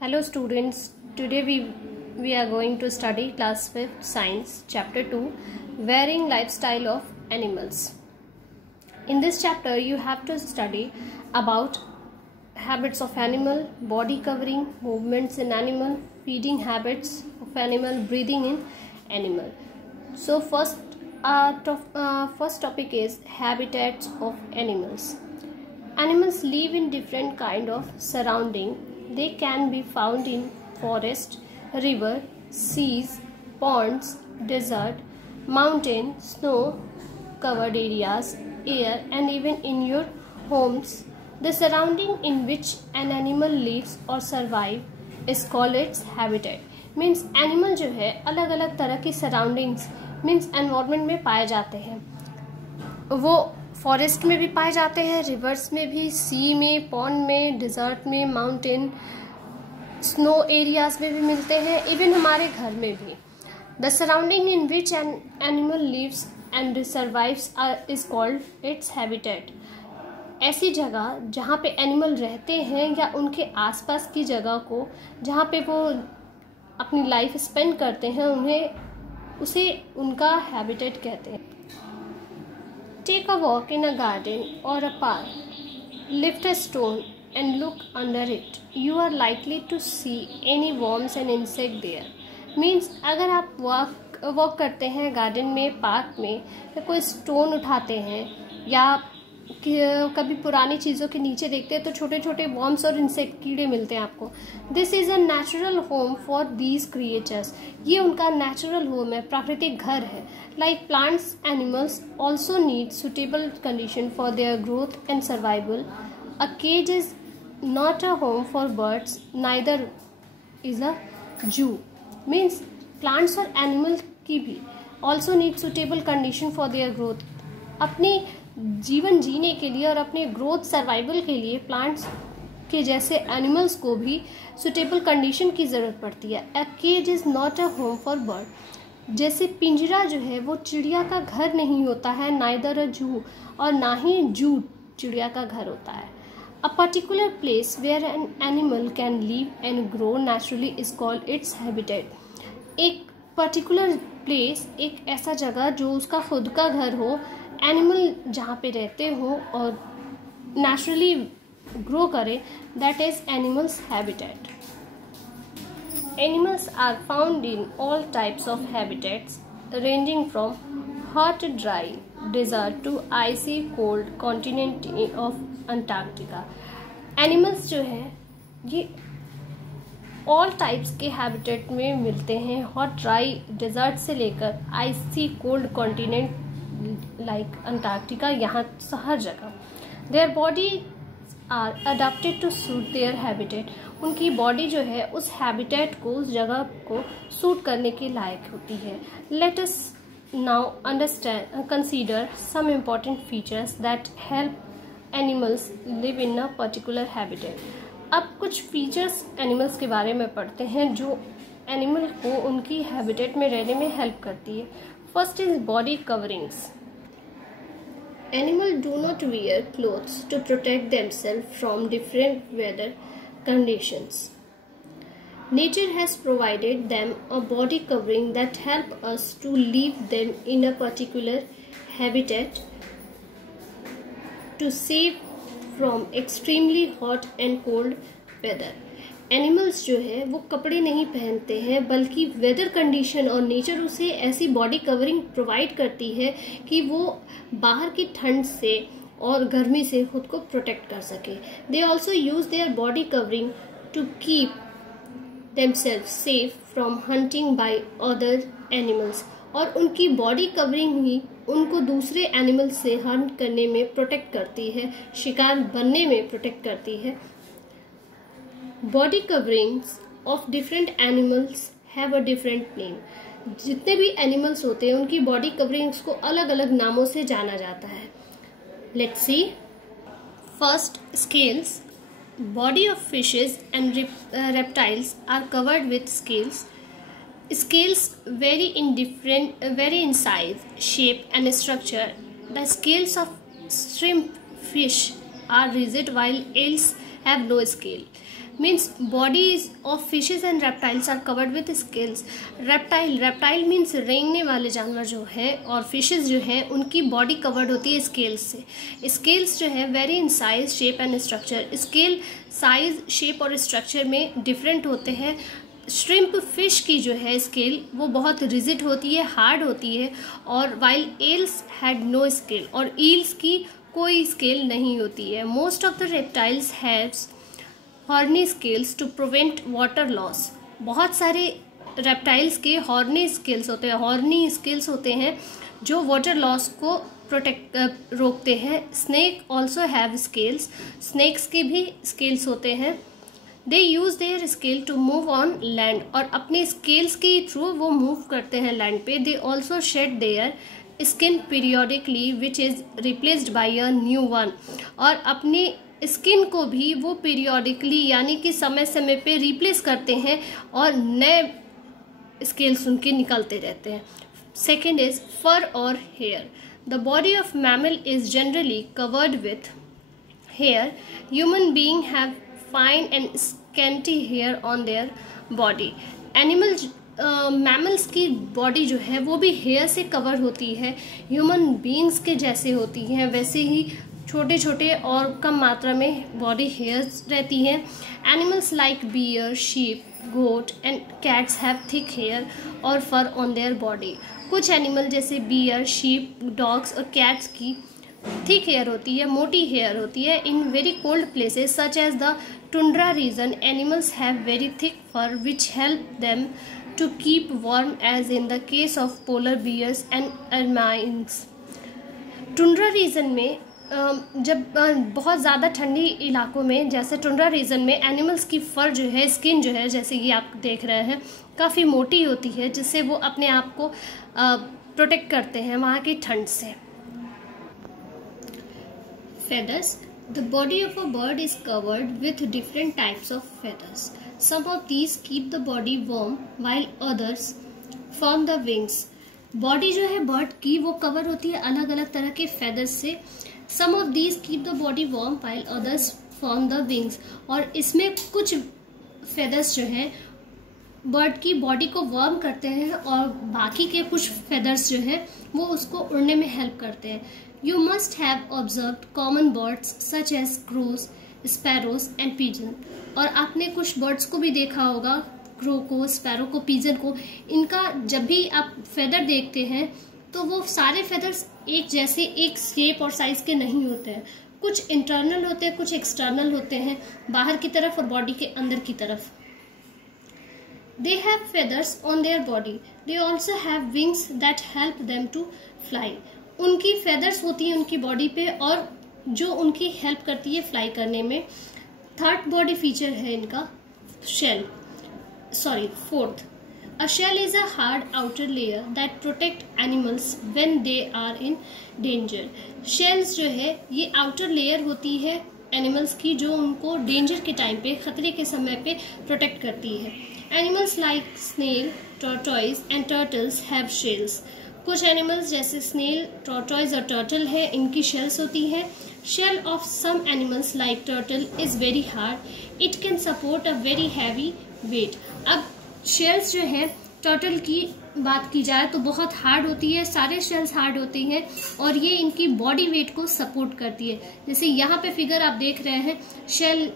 Hello students, today we are going to study class 5th science chapter 2 varying lifestyle of animals. In this chapter you have to study about habits of animal, body covering, movements in animal, feeding habits of animal, breathing in animal. So first topic is habitats of animals. Animals live in different kind of surrounding. They can be found in forest, river, seas, ponds, desert, mountain, snow covered areas, air, and even in your homes. The surrounding in which an animal lives or survive is called its habitat. Means animal जो है अलग अलग तरह की surroundings means environment में पाए जाते हैं. वो फॉरेस्ट में भी पाए जाते हैं, रिवर्स में भी, सी में, पॉन्ड में, डिजर्ट में, माउंटेन, स्नो एरियाज में भी मिलते हैं, इवन हमारे घर में भी. The surrounding in which an animal lives and survives is called its habitat. ऐसी जगह जहाँ पे एनिमल रहते हैं या उनके आसपास की जगह को जहाँ पे वो अपनी लाइफ स्पेंड करते हैं उसे उनका हैबिटेट कहते हैं. Take a walk in a garden or a park. Lift a stone and look under it. You are likely to see any worms and insect there. Means अगर आप वॉक करते हैं गार्डन में, पार्क में, या कोई स्टोन उठाते हैं या कभी पुरानी चीज़ों के नीचे देखते हैं तो छोटे छोटे वॉर्म्स और इंसेक्ट कीड़े मिलते हैं आपको. This is a natural home for these creatures. ये उनका नेचुरल होम है, प्राकृतिक घर है. Like plants, animals also need suitable condition for their growth and survival. A cage is not a home for birds, neither is a zoo. Means plants और animal की भी also need suitable condition for their growth. अपनी जीवन जीने के लिए और अपने ग्रोथ सर्वाइवल के लिए प्लांट्स के जैसे एनिमल्स को भी सुटेबल कंडीशन की ज़रूरत पड़ती है. A cage is not a home for bird. जैसे पिंजरा जो है वो चिड़िया का घर नहीं होता है, नाइदर अ जू, और ना ही जू चिड़िया का घर होता है. A particular place where an animal can live and grow naturally is called its habitat. एक पर्टिकुलर प्लेस, एक ऐसा जगह जो उसका खुद का घर हो, एनिमल जहाँ पे रहते हो और नेचुरली ग्रो करे, that is animals habitat. Animals are found in all types of habitats ranging from hot dry desert to icy cold continent of Antarctica. Animals जो है ये all types के habitat में मिलते हैं, hot dry desert से लेकर icy cold continent like Antarctica, यहाँ हर जगह. Their body are adapted to suit their habitat. उनकी बॉडी जो है उस हैबिटेट को, उस जगह को सूट करने के लायक होती है. Let us now consider some important features that help animals live in a particular habitat. अब कुछ फीचर्स एनिमल्स के बारे में पढ़ते हैं जो एनिमल को उनकी हैबिटेट में रहने में हेल्प करती है. First is body coverings. Animals do not wear clothes to protect themselves from different weather conditions. Nature has provided them a body covering that help us to leave them in a particular habitat to save from extremely hot and cold weather. Animals जो है वो कपड़े नहीं पहनते हैं, बल्कि weather condition और nature उसे ऐसी बॉडी कवरिंग प्रोवाइड करती है कि वो बाहर की ठंड से और गर्मी से खुद को प्रोटेक्ट कर सके. They also use their body covering to keep themself safe from hunting by other animals. और उनकी बॉडी कवरिंग ही उनको दूसरे एनिमल्स से हंट करने में प्रोटेक्ट करती है, शिकार बनने में प्रोटेक्ट करती है. Body coverings of different animals have a different name. जितने भी एनिमल्स होते हैं उनकी बॉडी कवरिंग्स को अलग अलग नामों से जाना जाता है. Let's see. First, scales. Body of fishes and reptiles are covered with scales. Scales vary in size, shape and structure. The scales of shrimp fish are rigid while eels have no scale. Means bodies of fishes and reptiles are covered with scales. Reptile means रेंगने वाले जानवर जो है, और fishes जो है उनकी body covered होती है स्केल्स से। स्केल्स जो है very in size, shape and structure. Scale size, shape और स्ट्रक्चर में डिफरेंट होते हैं। श्रिम्प फिश की जो है स्केल वो बहुत रिजिड होती है, हार्ड होती है, और while eels had no scale, और ईल्स की कोई स्केल नहीं होती है। Most of the reptiles haves horny scales to prevent water loss. बहुत सारे रेप्टाइल्स के हॉर्नी स्केल्स होते हैं जो वाटर लॉस को रोकते हैं। Snake also have scales. Snakes के भी स्केल्स होते हैं। They use their scale to move on land, और अपने स्केल्स के थ्रू वो मूव करते हैं लैंड पे। They also shade their skin periodically which is replaced by a new one, और अपने स्किन को भी वो पीरियोडिकली यानी कि समय समय पे रिप्लेस करते हैं और नए स्केल्स उनके निकलते रहते हैं। सेकेंड इज फर और hair. The body of mammal is generally covered with hair. Human being have fine and scanty hair on their body. Mammals की बॉडी जो है वो भी हेयर से कवर होती है। ह्यूमन बीइंग्स के जैसे होती हैं वैसे ही छोटे छोटे और कम मात्रा में बॉडी हेयर्स रहती हैं। Animals like bear, sheep, goat and cats have thick hair और फर ऑन देयर बॉडी। कुछ एनिमल जैसे बियर, शीप, डॉग्स और कैट्स की थिक हेयर होती है, मोटी हेयर होती है। In very cold places such as the tundra region, animals have very thick fur which help them to keep warm as in the case of polar bears and ermines. Tundra region में जब बहुत ज़्यादा ठंडी इलाकों में, जैसे tundra region में animals की फर जो है, स्किन जो है, जैसे कि आप देख रहे हैं काफ़ी मोटी होती है, जिससे वो अपने आप को प्रोटेक्ट करते हैं वहाँ की ठंड से। Feathers. The body of a bird is covered with different types of feathers. Some of these keep the body warm while others form the wings. Body जो है बर्ड की वो कवर होती है अलग अलग तरह के feathers से। Some of these keep the body warm while others form the wings. और इसमें कुछ feathers जो हैं बर्ड की बॉडी को वार्म करते हैं, और बाकी के कुछ feathers जो है वो उसको उड़ने में हेल्प करते हैं। You must have observed common birds such as crows, sparrows and pigeon. और आपने कुछ बर्ड्स को भी देखा होगा, क्रो को, स्पैरो को, पिजन को। इनका जब भी आप फेदर देखते हैं तो वो सारे फेदर्स एक जैसे, एक शेप और साइज के नहीं होते हैं। कुछ इंटरनल होते हैं, कुछ एक्सटर्नल होते हैं, बाहर की तरफ और बॉडी के अंदर की तरफ। They have feathers on their body. They also have wings that help them to fly. उनकी फेदर्स होती हैं उनकी बॉडी पे और जो उनकी हेल्प करती है फ्लाई करने में। थर्ड बॉडी फीचर है इनका fourth. A shell is a hard outer layer that protect animals when they are in danger. Shells जो है ये outer layer होती है एनिमल्स की, जो उनको डेंजर के टाइम पे, खतरे के समय पे प्रोटेक्ट करती है। Animals like snail, tortoise and turtles have shells. कुछ एनिमल्स जैसे स्नेल, टॉर्टॉइज और टर्टल है, इनकी शेल्स होती है। Shell of some animals like turtle is very hard, it can support a very heavy weight. अब शेल्स जो है टर्टल की बात की जाए तो बहुत हार्ड होती है, सारे शेल्स हार्ड होती हैं और ये इनकी बॉडी वेट को सपोर्ट करती है। जैसे यहाँ पे फिगर आप देख रहे हैं, शेल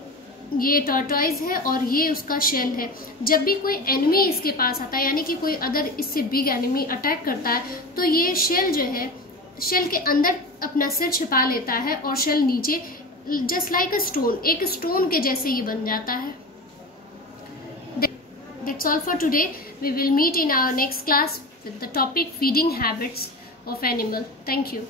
ये टॉर्टॉइज है और ये उसका शेल है। जब भी कोई एनिमी इसके पास आता है, यानी कि कोई अदर इससे बिग एनिमी अटैक करता है, तो ये शेल जो है, शेल के अंदर अपना सिर छिपा लेता है और शेल नीचे जस्ट लाइक अ स्टोन, एक स्टोन के जैसे ये बन जाता है। That's all for today. We will meet in our next class with the topic feeding habits of animal. Thank you.